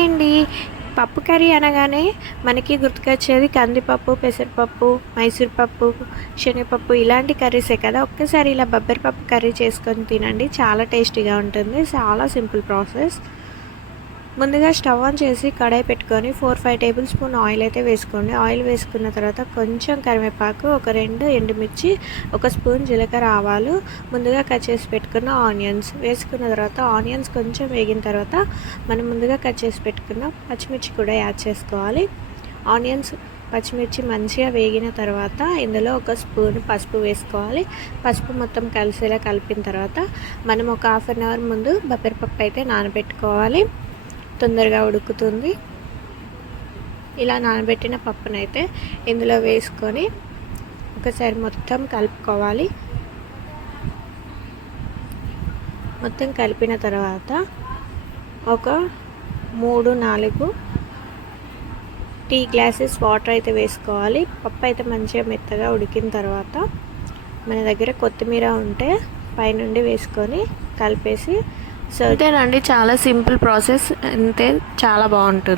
Hi అండి. పప్పు curry అనగానే మనకి గుర్తుకొచ్చేది కందిపప్పు, పెసరపప్పు, మైసూర్ పప్పు, శనగపప్పు ఇలాంటి కర్రీసే కదా. ఒక్కసారి ఇలా బబ్బెరపప్పు కర్రీ చేసుకొని తినండి, చాలా టేస్టీగా ఉంటుంది. చాలా సింపుల్ ప్రాసెస్. ముందుగా స్టవ్ ఆన్ చేసి కడాయి పెట్టుకొని 4-5 టేబుల్ స్పూన్ ఆయిల్ అయితే వేసుకోండి. ఆయిల్ వేసుకున్న తర్వాత కొంచెం కరివేపాకు, ఒక 2 ఎండుమిర్చి, ఒక స్పూన్ జీలకర్ర, ఆవాలు, ముందుగా కట్ చేసి పెట్టుకున్న ఆనియన్స్ వేసుకున్న తర్వాత ఆనియన్స్ కొంచెం వేగిన తర్వాత మనం ముందుగా కట్ చేసి పెట్టుకున్న పచ్చిమిర్చి కూడా యాడ్ చేసుకోవాలి. ఆనియన్స్ పచ్చిమిర్చి మంచిగా వేగిన తర్వాత ఇందులో ఒక స్పూన్ పసుపు వేసుకోవాలి. పసుపు మొత్తం కలిసేలా కలిపిన తర్వాత మనం ఒక 1/2 అవర్ ముందు బబ్బెరపప్పు అయితే నానబెట్టుకోవాలి, తొందరగా ఉడుకుతుంది. ఇలా నానబెట్టిన పప్పునైతే ఇందులో వేసుకొని ఒకసారి మొత్తం కలుపుకోవాలి. మొత్తం కలిపిన తర్వాత ఒక 3-4 టీ గ్లాసెస్ వాటర్ అయితే వేసుకోవాలి. పప్పు అయితే మంచిగా మెత్తగా ఉడికిన తర్వాత మన దగ్గర కొత్తిమీర ఉంటే పైనుండి వేసుకొని కలిపేసి అంతేనండి. చాలా సింపుల్ ప్రాసెస్, అంతే, చాలా బాగుంటుంది.